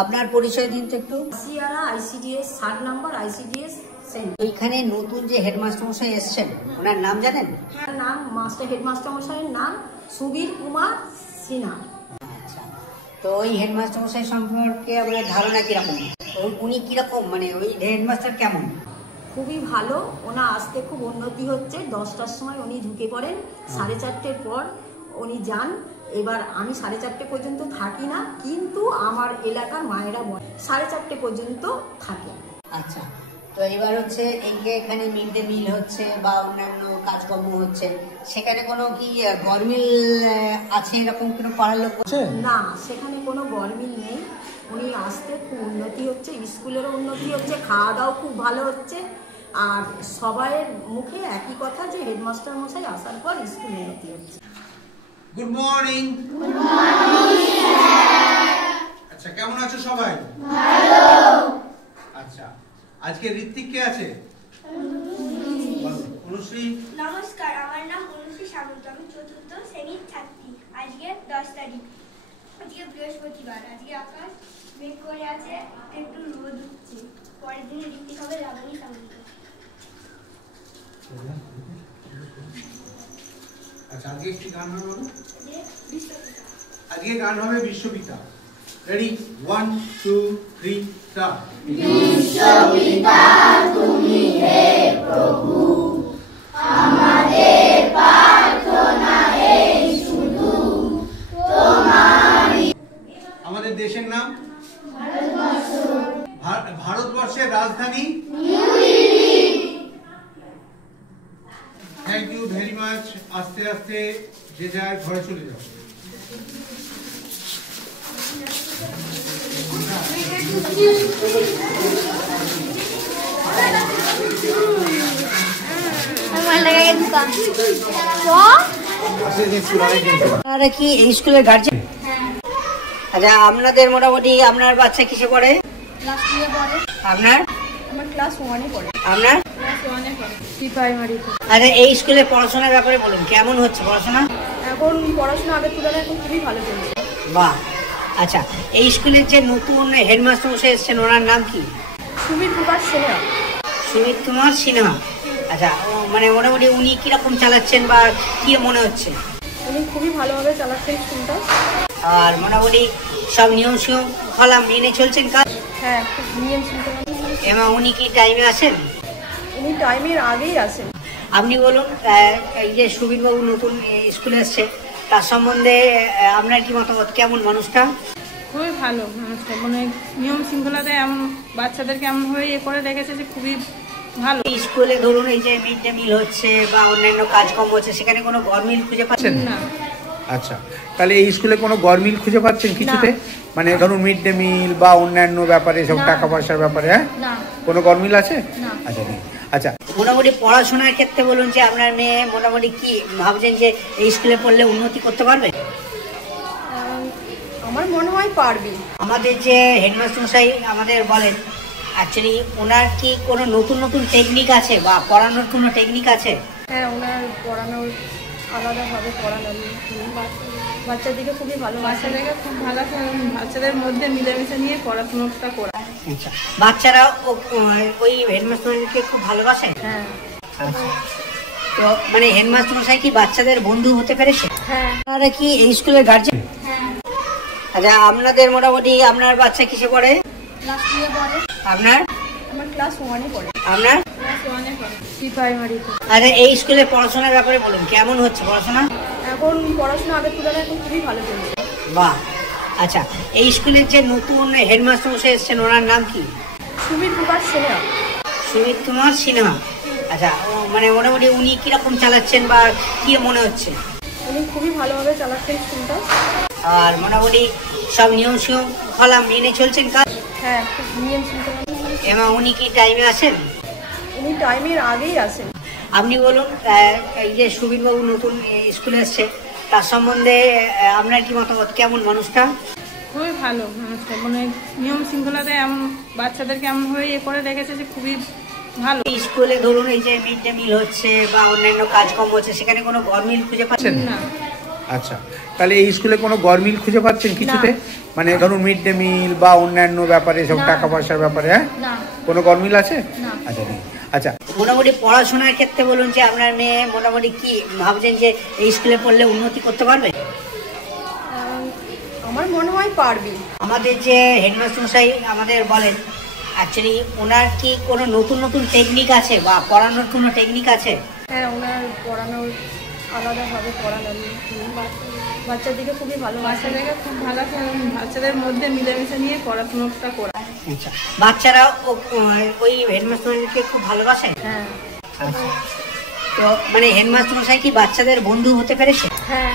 আপনার পরিচয় দিন তো একটু। সিয়ারা আইসিডিএস 7 নম্বর আইসিডিএস সেন্টার। এইখানে নতুন যে হেডমাস্টার মশাই এসেছেন ওনার নাম জানেন? নাম হেডমাস্টার মশাইয়ের নাম সুবীর কুমার সিনহা। আচ্ছা, তো ওই হেডমাস্টার মশাই সম্পর্কে আপনার ধারণা কিরকম? উনি কিরকম, মানে ওই হেডমাস্টার কেমন? খুবই ভালো, ওনার আসতে খুব উন্নতি হচ্ছে। 10টার সময় উনি ঢুকে পড়েন, 4:30 পর উনি যান। এবার আমি 4:30 পর্যন্ত থাকি না, কিন্তু আমার এলাকার মায়েরা 4:30 পর্যন্ত থাকে। আচ্ছা, তো এবার হচ্ছে এই যে এখানে মিড ডে মিল হচ্ছে বা অন্যান্য কাজকর্ম হচ্ছে, সেখানে কোনো কি গরমিল আছে এরকম কোনো পাড়ার লোক? না, সেখানে কোনো গরমিল নেই। উনি আসতে খুব উন্নতি হচ্ছে, স্কুলেরও উন্নতি হচ্ছে, খাওয়া দাওয়া খুব ভালো হচ্ছে। আর সবাইয়ের মুখে একই কথা যে হেডমাস্টার মশাই আসার পর স্কুল উন্নতি হচ্ছে। Good morning. আচ্ছা, কেমন আছো সবাই? ভালো। আচ্ছা, আজকে ঋত্বিক কে আছে? অনুশ্রী। নমস্কার, আমার নাম অনুশ্রী সামন্ত, আমি 4th শ্রেণীর ছাত্রী। আজকে 10 তারিখ, আজকে বৃহস্পতিবার। আজকে আকাশ মেঘ করে আছে, একটু রোদ উঠছে। পরের দিনে ঋত্বিক হবে লাবণী সামন্ত। আচ্ছা, আজকে কি গান হবে বলো? আজকে গান হবে বিশ্বপিতা। Ready, 1 2 3 start. বিশ্বপিতা তুমি হে প্রভু, আমাদের প্রার্থনা এই শুধু তোমারই। আমাদের দেশের নাম ভারতবর্ষের রাজধানী New Delhi. Thank you very much. আস্তে আস্তে যে যায় ঘরে চলে যাও। আপনারা কি এই স্কুলের গার্জেন? আচ্ছা, আপনাদের মোটামুটি আপনার বাচ্চা কিসে পড়ে? ক্লাস 2 এ পড়ে। আপনার? আমার ক্লাস 1 এ পড়ে। আপনার? ক্লাস 1 এ পড়ে, প্রাইমারিতে। আচ্ছা, এই স্কুলে পড়াশোনার ব্যাপারে বলুন, কেমন হচ্ছে পড়াশোনা? এখন পড়াশোনা আগের তুলনায় এখন খুবই ভালো চলছে। বাহ। আচ্ছা, এই স্কুলের যে নতুন হেডমাস্টার মশাই এসেছেন ওনার নাম কি? সুবীর কুমার সিনহা। সুমিত কুমার সিনহা। আচ্ছা, মানে মোটামুটি উনি কিরকম চালাচ্ছেন বা কি মনে হচ্ছে? উনি খুবই ভালোভাবে চালাচ্ছেন স্কুলটা। আর মোটামুটি সব নিয়ম শৃঙ্খলা মেনে চলছেন কাজ? হ্যাঁ, খুব নিয়ম শৃঙ্খলা। এবং উনি কি টাইমে আসেন? উনি টাইমের আগেই আসেন। আপনি বলুন, এই যে সুবীরবাবু নতুন স্কুলে এসছে তার সম্বন্ধে আপনার কি মতামত? কেমন মানুষটা? খুবই ভালো মানুষটা, মানে নিয়ম শৃঙ্খলাতে এমন বাচ্চাদেরকে এমনভাবে করে রেখেছে যে খুবই ভালো। স্কুলে ধরুন এই যে মিড ডে মিল হচ্ছে বা অন্যান্য কাজকর্ম হচ্ছে, সেখানে কোনো গরমিল খুঁজে পাচ্ছেন না? আচ্ছা, তাহলে এই স্কুলে কোনো গরমিল খুঁজে পাচ্ছেন কিছুতে? মানে ধরুন মিড ডে মিল বা অন্যান্য ব্যাপারে, সব টাকা পয়সার ব্যাপারে, হ্যাঁ, কোনো গরমিল আছে? আচ্ছা, আচ্ছা। মোটামুটি পড়াশোনার ক্ষেত্রে বলুন যে আপনার মেয়ে মোটামুটি কি ভাবছেন যে এই স্কুলে পড়লে উন্নতি করতে পারবে? আমার মনে হয় পারবে। আমাদের যে হেডমাস্টার মশাই আমাদের বলেন, অ্যাকচুয়ালি ওনার কি কোনো নতুন নতুন টেকনিক আছে বা পড়ানোর কোনো টেকনিক আছে? হ্যাঁ, ওনার পড়ানোর আলাদাভাবে পড়ানো, বাচ্চাদেরকে খুবই ভালো, বাচ্চাদেরকে খুব ভালো, বাচ্চাদের মধ্যে মিলেমিশে নিয়ে পড়াশোনাটা করা। আচ্ছা, বাচ্চারা ওই হেডমাস্টারকে খুব ভালোবাসে? হ্যাঁ। আচ্ছা, তো মানে হেডমাস্টার মশাই কি বাচ্চাদের বন্ধু হতে পেরেছে? হ্যাঁ। আপনারা কি এই স্কুলের গার্জেন? হ্যাঁ। আচ্ছা, আপনাদের মোটামুটি আপনার বাচ্চা কিসে পড়ে? ক্লাস 2 এ পড়ে। আপনার? আমার ক্লাস 1 এ পড়ে। আপনার? ক্লাস 1 এ পড়ে, প্রাইমারিতে। আচ্ছা, এই স্কুলে পড়াশোনার ব্যাপারে বলুন, কেমন হচ্ছে পড়াশোনা? এখন পড়াশোনা আগের তুলনায় এখন খুবই ভালো চলছে। বাহ। আচ্ছা, এই স্কুলের যে নতুন হেডমাস্টার মশাই এসেছেন ওনার নাম কি? সুবীর কুমার সিনহা। সুমিত কুমার সিনহা। আচ্ছা, মানে মোটামুটি উনি কিরকম চালাচ্ছেন বা কি মনে হচ্ছে? উনি খুবই ভালোভাবে চালাচ্ছেন স্কুলটা। আর মোটামুটি সব নিয়ম শৃঙ্খলা মেনে চলছেন কাজ? হ্যাঁ, খুব নিয়ম শৃঙ্খলা। এবং উনি কি টাইমে আসেন? উনি টাইমের আগেই আসেন। আপনি বলুন, এই যে সুবীরবাবু নতুন স্কুলে এসছে তার সম্বন্ধে আপনার কি মতামত? কেমন মানুষটা? খুবই ভালো মানুষটা, মানে নিয়ম শৃঙ্খলাতে এমন বাচ্চাদেরকে এমনভাবে করে রেখেছে যে খুবই ভালো। স্কুলে ধরুন এই যে মিড ডে মিল হচ্ছে বা অন্যান্য কাজকর্ম হচ্ছে, সেখানে কোনো গরমিল খুঁজে পাচ্ছেন না? আচ্ছা, তাহলে এই স্কুলে কোনো গরমিল খুঁজে পাচ্ছেন কিছুতে? মানে ধরুন মিড ডে মিল বা অন্যান্য ব্যাপারে সব টাকা পয়সার ব্যাপারে, হ্যাঁ, কোনো গরমিল আছে? আচ্ছা ঠিক। আচ্ছা, মোটামুটি পড়াশোনার ক্ষেত্রে বলুন যে আপনার মেয়ে মোটামুটি কি ভাবছেন যে এই স্কুলে পড়লে উন্নতি করতে পারবে? আমার মনে হয় পারবে। আমাদের যে হেডমাস্টার মশাই আমাদের বলেন, অ্যাকচুয়ালি ওনার কি কোনো নতুন নতুন টেকনিক আছে বা পড়ানোর কোনো টেকনিক আছে? হ্যাঁ, ওনার পড়ানোর আলাদাভাবে পড়ানো বাচ্চাদেরকে খুবই ভালো, বাচ্চাদেরকে খুব ভালো, বাচ্চাদের মধ্যে মিলেমিশে নিয়ে পড়াশোনাটা করা। আচ্ছা, বাচ্চারা ওই হেডমাস্টারকে খুব ভালোবাসে? হ্যাঁ। আচ্ছা, তো মানে হেডমাস্টার মশাই কি বাচ্চাদের বন্ধু হতে পেরেছে? হ্যাঁ।